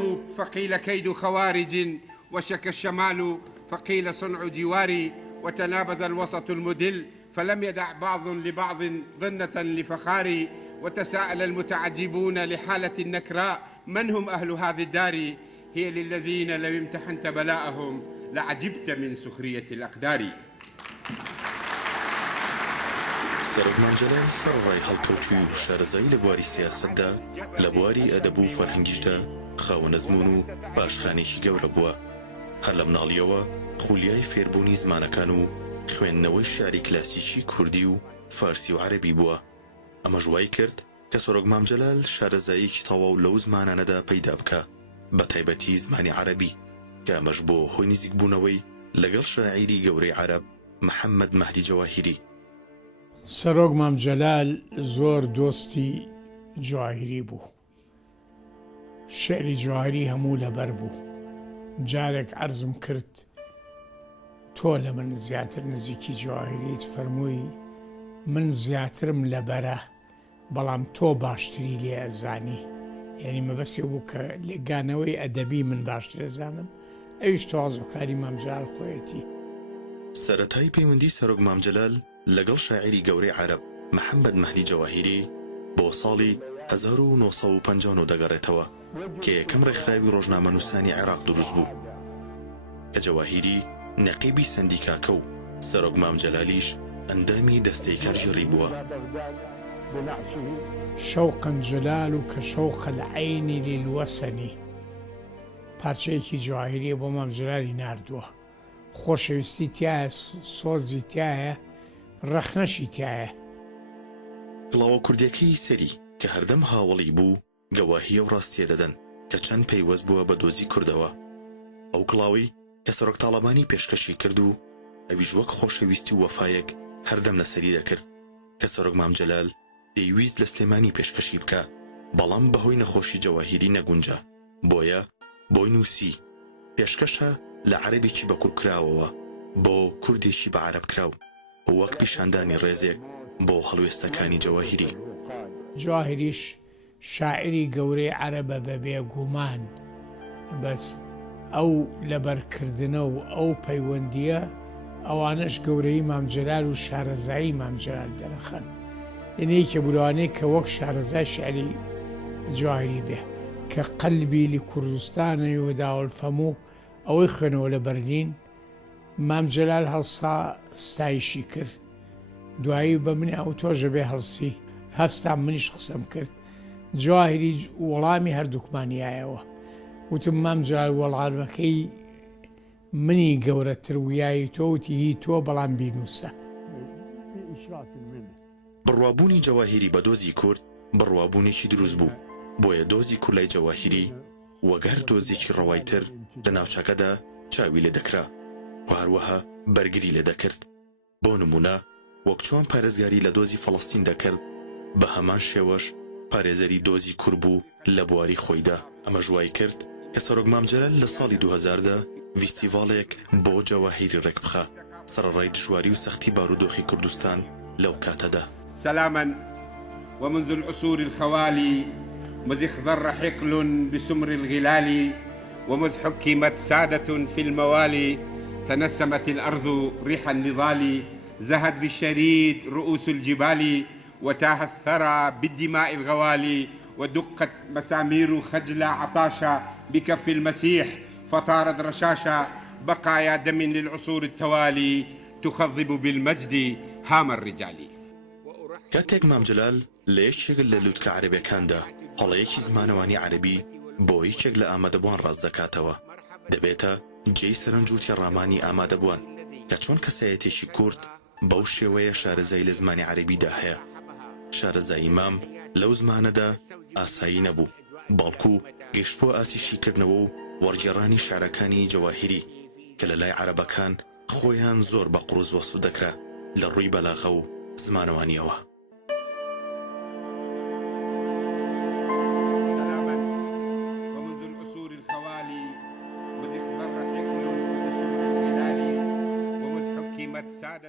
الجنوب فقيل كيد خوارج، وشك الشمال فقيل صنع جواري، وتنابذ الوسط المدل فلم يدع بعض لبعض ظنة لفخاري، وتساءل المتعجبون لحالة النكراء من هم أهل هذه الدار، هي للذين لو امتحنت بلاءهم لعجبت من سخرية الأقدار. سەرۆکمان جەلال سەرڕای هەڵکەوتووی و شارەزایی لە بواری سیاسەتدا، لە بواری ئەدەب و فەرهەنگیشدا خاوەنە زمون و باشخانێکی گەورە بووە. هەر لە مناڵیەوە خولیای فێربوونی زمانەکان و خوێندنەوەی شعری کلاسیکی کوردی و فارسی و عەرەبی بووە. ئەمە ژوای کرد کە سەرۆکمام جەلال شارەزاییەکی تەواو لەو زمانانەدا پەیدا بکە، بە تایبەتی زمانی عەرەبی، کە ئەمەش بۆ هۆی نزیک بوونەوەی لەگەڵ شاعیری گەورەی عەرەب محەممەد مەهدی جەواهیری. سەرۆکمام جەلال زۆر دۆستی جواهیری بوو. شعری جواهیری هەموو لەبەر بوو. جارێک عەرزم کرد تۆ لە من زیاتر نزیکی جواهیریت، فەرمووی من زیاترم لەبەرە بەڵام تۆ باشتری لێ ئەزانی. یعنی مەبەستی بوو کە لێگانەوەی ئەدەبی من باشتر ئەزانم، ئەویش تەواضعکاری مام جەلال خۆیەتی. سەرەتای پەیوەندی سەرۆکمام جەلال لەگەڵ شاعیری گەورەی عەرەب محەممەد مەهدی جەواهیری بۆ ساڵی 1950 دەگەڕێتەوە، کە یەکەم ڕێکخراوی ڕۆژنامەنووسانی عێراق دروست بوو، کە جەواهیری نەقیبی سەندیکاکە و سەرۆکمام جەلالیش ئەندامی دەستەی کارژێڕی بووە. شەوقا جەلال کە شەوق العەینی للوەسەنی پارچەیەکی جواهیریە بۆ مام جەلالی ناردووە. خۆشەویستی تایە، سۆزی تایە، ڕەخنەشی تایە. کڵاوە کوردیەکەی سەری کە هەردەم هاوڵی بوو گەواهیە و ڕاستیە دەدەن کە چەند پەیوەست بووە بە دۆزی کوردەوە. ئەو کڵاوی کە سەرۆک تاڵەبانی پێشکەشی کرد و ئەویش وەک خۆشەویستی و وەفایەک هەردەم لەسەری دەکرد کە سەرۆکمام جەلال دەیویست لە سلێمانی پێشکەشی بکە، بەڵام بەهۆی نەخۆشی جەواهیری نەگونجا، بۆی نووسی پێشکەشە لە عەرەبێکی بەکوڕکراوەوە بۆ کوردێکی بە عەرەب کراو، وەک پیشاندانی ڕێزێک بۆ هەڵوێستەکانی جەواهیری. جواهیریش شاعری گەورەی عەرەبە بە بێگومان، بەس ئەو لەبەرکردنە و ئەو پەیوەندیە ئەوانش گەورەی مام جەلال و شارەزایی مام جەلال دەرەخەن. یعنی کە بلوانەیە کە وەک شارەزای شعری جواهیری بێ کە قەلبی لی کوردستانە و داوەڵفەموو ئەوەی خوێنەوە لە بەرلین، مام جەلال هەڵسا ستایشی کرد. دوایی بە منی ئەو تۆژە بێ هەڵسی هەستا منیش قسەم کرد. جواهیری وەڵامی هەردووکمانیایەوە، وتم مام جەلال وەڵامەکەی منی گەورەتر ویایی تۆ وتی هی تۆ بەڵام بینووسە. بڕوابوونی جەواهیری بە دۆزی کورد بڕوابوونێکی دروست بوو، بۆیە دۆزی کورلای جەواهیری وەگەر دۆزێکی ڕەوایتر لە ناوچەکەدا چاوی لێ دەکرا و هەروەها بەرگری لێ دەکرد. بۆ نمونە وەک چۆن پارێزگاری لە دۆزی فەڵەستین دەکرد، بە هەمان شێوەش پارێزەری دۆزی کورد بوو لە بواری خۆیدا. ئەمە ژوای کرد کە سەرۆکمام جەلال لە ساڵی 2000دا ڤیستیڤاڵێک بۆ جەواهیری ڕێک بخە سەرەڕای دژواری و سەختی بارودۆخی کوردستان لەو کاتەدا. سلاما ومنذ العصور الخوالي مذ اخضر حقل بسمر الغلال ومذ حكمت سادة في الموالي تنسمت الأرض ريح النضال زهت بالشريد رؤوس الجبال وتاه الثرى بالدماء الغوالي ودقت مسامير خجل عطاشا بكف المسيح فطارت رشاشا بقايا دم للعصور التوالي تخضب بالمجد هام الرجال. کاتێک مام جەلال لە یەکێک لە لووتکە عەرەبیەکاندا هەڵەیەکی زمانەوانی عەرەبی بۆ هیچێک لە ئامادەبوان ڕاست دەکاتەوە، دەبێتە جێی سەرنج و تێڕامانی ئامادەبوان کە چۆن کەسایەتێکی کورد بەو شێوەیە شارەزای لە زمانی عەرەبیدا هەیە. شارەزایی مام لەو زمانەدا ئاسایی نەبوو، بەڵکو گەشت بۆ ئاسیشیکردنەوە و وەرگێڕانی شارەکانی جەواهیری کە لە لای عەرەبەکان خۆیان زۆر بە قوڕز وەسف دەکرا لە ڕووی بەلاغە و زمانەوانیەوە. سادة